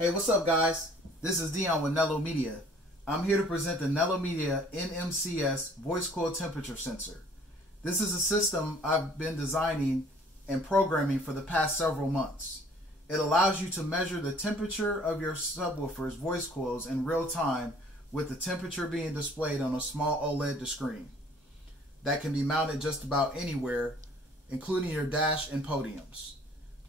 Hey, what's up, guys? This is Dion with Nelo Media. I'm here to present the Nelo Media NMCS Voicecoil temperature sensor. This is a system I've been designing and programming for the past several months. It allows you to measure the temperature of your subwoofer's voice coils in real time with the temperature being displayed on a small OLED screen that can be mounted just about anywhere, including your dash and podiums.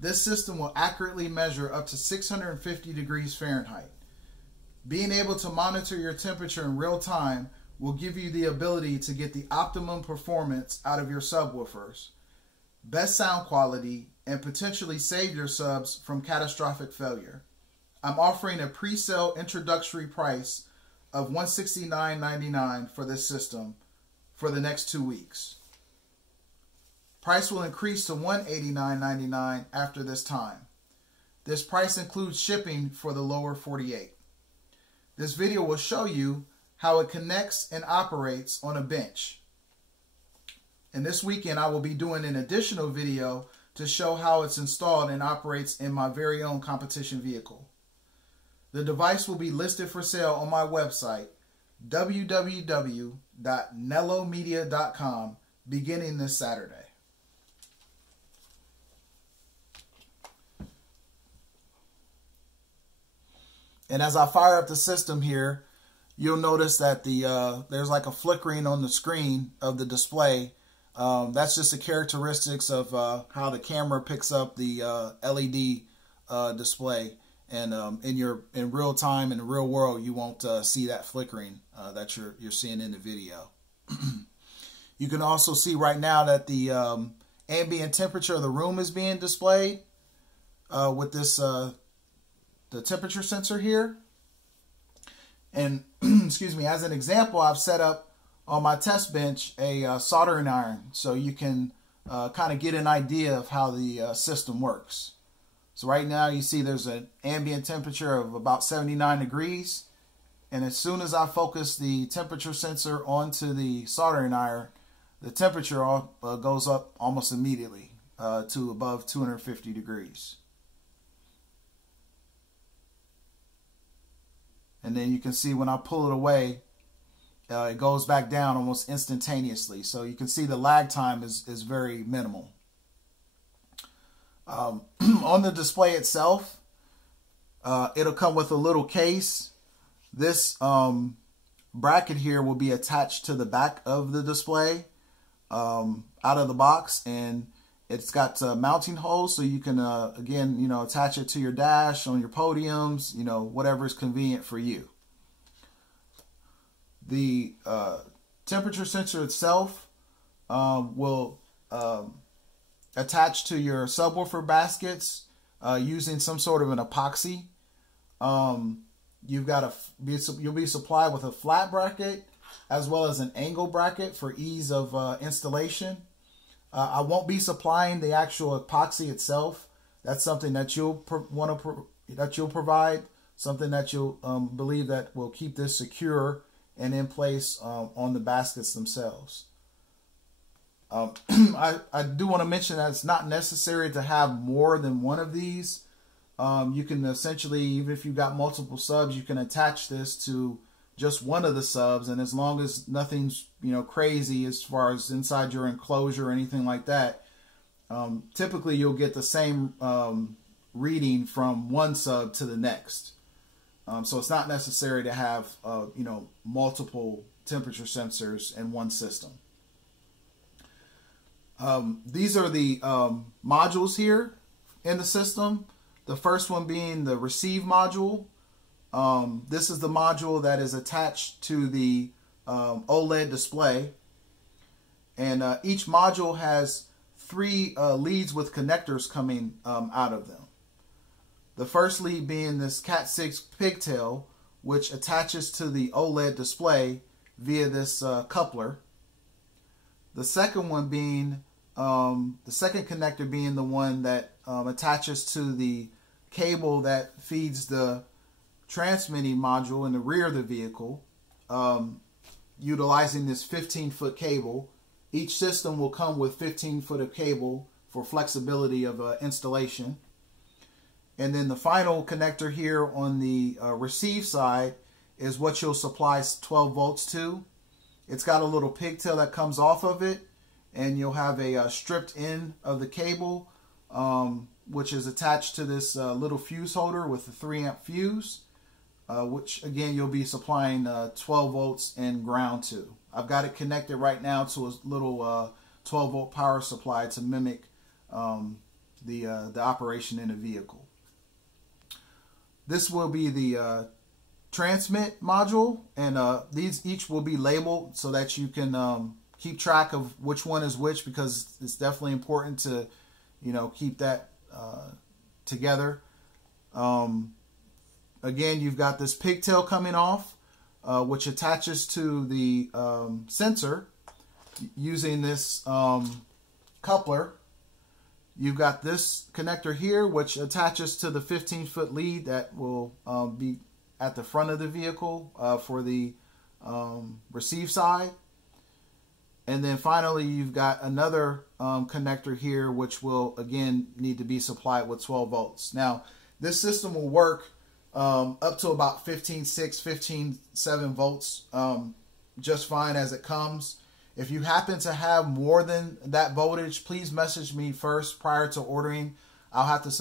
This system will accurately measure up to 650 degrees Fahrenheit. Being able to monitor your temperature in real time will give you the ability to get the optimum performance out of your subwoofers, best sound quality, and potentially save your subs from catastrophic failure. I'm offering a pre-sale introductory price of $169.99 for this system for the next 2 weeks. Price will increase to $189.99 after this time. This price includes shipping for the lower 48. This video will show you how it connects and operates on a bench. And this weekend I will be doing an additional video to show how it's installed and operates in my very own competition vehicle. The device will be listed for sale on my website, www.nelomedia.com, beginning this Saturday. And as I fire up the system here, you'll notice that there's like a flickering on the screen of the display. That's just the characteristics of how the camera picks up the LED display. And in real time, in the real world, you won't see that flickering that you're seeing in the video. You can also see right now that the ambient temperature of the room is being displayed with this the temperature sensor here. And excuse me, as an example, I've set up on my test bench a soldering iron so you can kind of get an idea of how the system works. So right now you see there's an ambient temperature of about 79 degrees, and as soon as I focus the temperature sensor onto the soldering iron, the temperature goes up almost immediately to above 250 degrees. And then you can see when I pull it away, it goes back down almost instantaneously. So you can see the lag time is very minimal. On the display itself, it'll come with a little case. This bracket here will be attached to the back of the display out of the box, and it's got mounting holes, so you can, again, attach it to your dash, on your podiums, whatever is convenient for you. The temperature sensor itself will attach to your subwoofer baskets using some sort of an epoxy. You'll be supplied with a flat bracket as well as an angle bracket for ease of installation. I won't be supplying the actual epoxy itself. That's something that you'll provide, something that you'll believe that will keep this secure and in place on the baskets themselves. I do want to mention that it's not necessary to have more than one of these. You can essentially, even if you've got multiple subs, you can attach this to just one of the subs, and as long as nothing's crazy as far as inside your enclosure or anything like that, typically you'll get the same reading from one sub to the next. So it's not necessary to have multiple temperature sensors in one system. These are the modules here in the system. The first one being the receive module. This is the module that is attached to the OLED display, and each module has 3 leads with connectors coming out of them. The first lead being this Cat6 pigtail, which attaches to the OLED display via this coupler. The second one being the second connector being the one that attaches to the cable that feeds the transmitting module in the rear of the vehicle, utilizing this 15-foot cable. Each system will come with 15 foot of cable for flexibility of installation. And then the final connector here on the receive side is what you'll supply 12 volts to. It's got a little pigtail that comes off of it, and you'll have a stripped end of the cable, which is attached to this little fuse holder with a 3-amp fuse, which again you'll be supplying 12 volts and ground to. I've got it connected right now to a little 12 volt power supply to mimic the operation in the vehicle. This will be the transmit module, and these each will be labeled so that you can keep track of which one is which, because it's definitely important to, you know, keep that together. Again, you've got this pigtail coming off, which attaches to the sensor using this coupler. You've got this connector here, which attaches to the 15-foot lead that will be at the front of the vehicle for the receive side. And then finally, you've got another connector here, which will again need to be supplied with 12 volts. Now, this system will work up to about 15.6, 15.7 volts just fine as it comes. If you happen to have more than that voltage, please message me first prior to ordering. I'll have to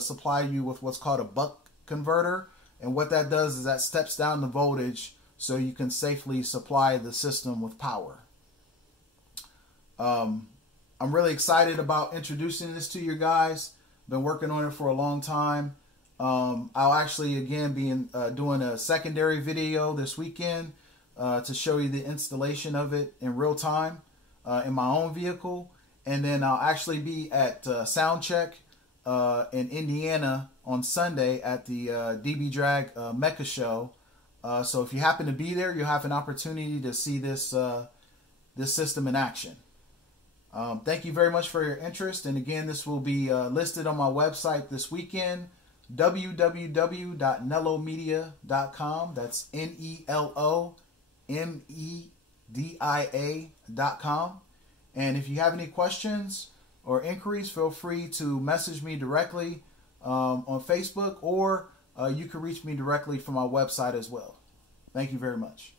supply you with what's called a buck converter. And what that does is that steps down the voltage so you can safely supply the system with power. I'm really excited about introducing this to you guys. Been working on it for a long time. I'll actually again be doing a secondary video this weekend to show you the installation of it in real time in my own vehicle. And then I'll actually be at Soundcheck in Indiana on Sunday at the DB Drag Mecha Show. So if you happen to be there, you'll have an opportunity to see this this system in action. Thank you very much for your interest. And again, this will be listed on my website this weekend, www.nelomedia.com. That's NELOMEDIA.com. And if you have any questions or inquiries, feel free to message me directly on Facebook, or you can reach me directly from my website as well. Thank you very much.